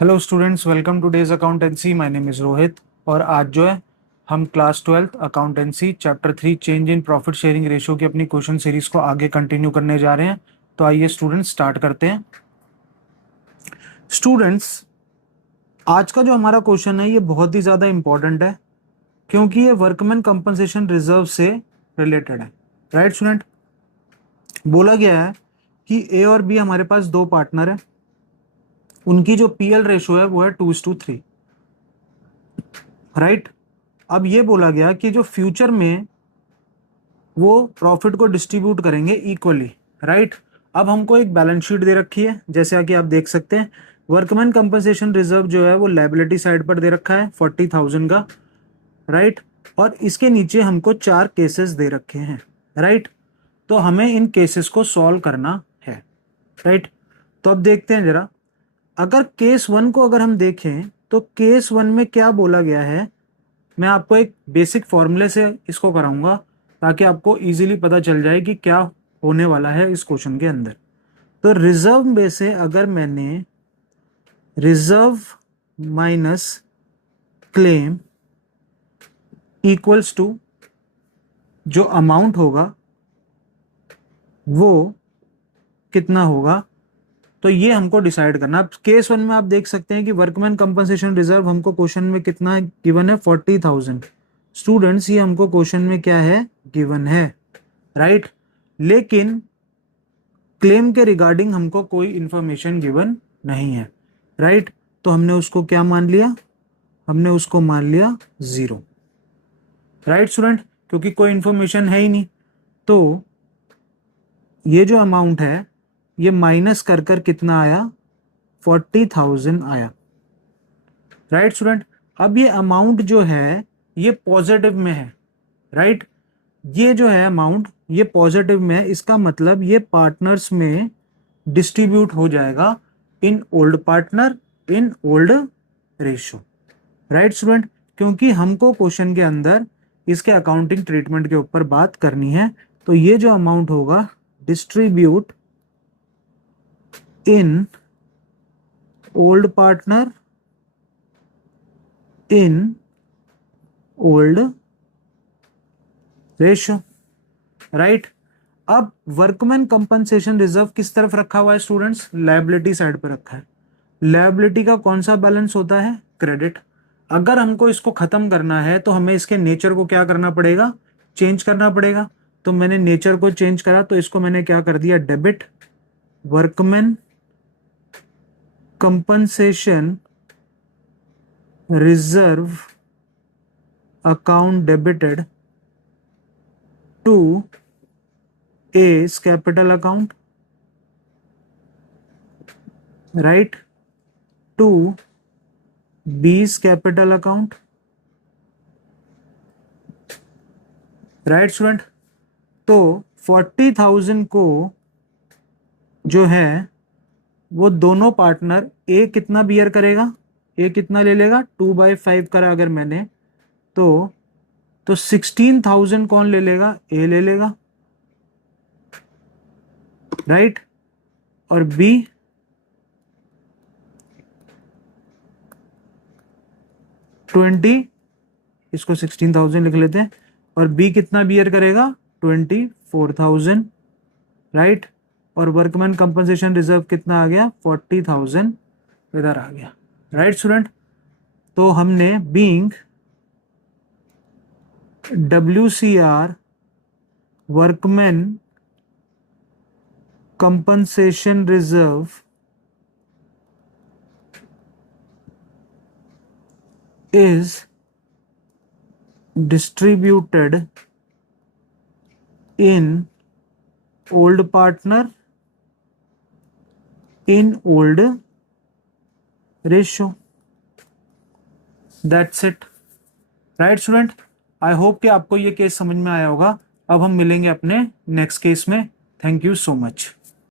Hello students, welcome two days accountancy. My name is Rohit और आज जो है हम class 12th accountancy chapter 3 change in profit sharing ratio की अपनी क्वेश्चन सीरीज को आगे कंटिन्यू करने जा रहे हैं। तो आइए स्टूडेंट्स स्टार्ट करते हैं। स्टूडेंट्स, आज का जो हमारा क्वेश्चन है ये बहुत ही ज़्यादा इंपॉर्टेंट है क्योंकि ये वर्कमैन कंपनसेशन रिजर्व से रिलेटेड है। राइट स्टूडेंट, बोला गया है कि ए और बी हमारे पास दो पार्टनर हैं, उनकी जो पीएल रेशो है वो है 2:3। राइट, अब ये बोला गया कि जो फ्यूचर में वो प्रॉफिट को डिस्ट्रीब्यूट करेंगे इक्वली। राइट, अब हमको एक बैलेंस शीट दे रखी है, जैसे कि आप देख सकते हैं वर्कमैन कंपनसेशन रिजर्व जो है वो लायबिलिटी साइड पर दे रखा है 40,000 का। राइट, और इसके नीचे हमको 4 केसेस दे रखे हैं। राइट, तो हमें इन केसेस को सॉल्व करना है। राइट, तो अब देखते हैं जरा, अगर केस 1 को अगर हम देखें तो केस 1 में क्या बोला गया है, मैं आपको एक बेसिक फॉर्मूले से इसको कराऊंगा ताकि आपको इजीली पता चल जाए कि क्या होने वाला है इस क्वेश्चन के अंदर। तो रिजर्व में से अगर मैंने reserve minus claim equals to जो अमाउंट होगा वो कितना होगा, तो ये हमको डिसाइड करना। अब केस 1 में आप देख सकते हैं कि वर्कमैन कंपनसेशन रिजर्व हमको क्वेश्चन में कितना गिवन है 40,000। स्टूडेंट्स, ये हमको क्वेश्चन में क्या है गिवन है। राइट, लेकिन क्लेम के रिगार्डिंग हमको कोई इंफॉर्मेशन गिवन नहीं है। राइट, तो हमने उसको क्या मान लिया, हमने उसको मान लिया 0। राइट स्टूडेंट, क्योंकि कोई इंफॉर्मेशन है ही नहीं, तो ये जो अमाउंट है ये माइनस कर कर कितना आया 40,000 आया। राइट स्टूडेंट, अब ये अमाउंट जो है ये पॉजिटिव में है। राइट, ये जो है अमाउंट ये पॉजिटिव में है, इसका मतलब ये पार्टनर्स में डिस्ट्रीब्यूट हो जाएगा in old partner in old ratio. Right student, क्योंकि हमको क्वेश्चन के अंदर इसके अकाउंटिंग ट्रीटमेंट के ऊपर बात करनी है, तो ये जो अमाउंट होगा distribute in old partner in old ratio. Right, अब वर्कमैन कंपनसेशन रिजर्व किस तरफ रखा हुआ है स्टूडेंट्स, लायबिलिटी साइड पर रखा है। लायबिलिटी का कौन सा बैलेंस होता है, क्रेडिट। अगर हमको इसको खत्म करना है तो हमें इसके नेचर को क्या करना पड़ेगा, चेंज करना पड़ेगा। तो मैंने नेचर को चेंज करा, तो इसको मैंने क्या कर दिया debit. Workman compensation reserve account debited to A's capital account, right, to B's capital account. Right student, तो 40,000 को जो है वो दोनों पार्टनर ए कितना बियर करेगा, ए कितना ले लेगा 2/5 करा अगर मैंने, तो 16,000 कौन ले लेगा, ए ले लेगा। राइट, और बी ट्वेंटी, इसको 16,000 लिख लेते हैं, और बी कितना बियर करेगा 24,000। राइट, और वर्कमैन कंपनसेशन रिजर्व कितना आ गया 40,000 इधर आ गया। राइट स्टूडेंट, तो हमने being WCR workman compensation reserve is distributed in old partner in old ratio. That's it. Right student, I hope कि आपको ये केस समझ में आया होगा। अब हम मिलेंगे अपने नेक्स्ट केस में। Thank you so much.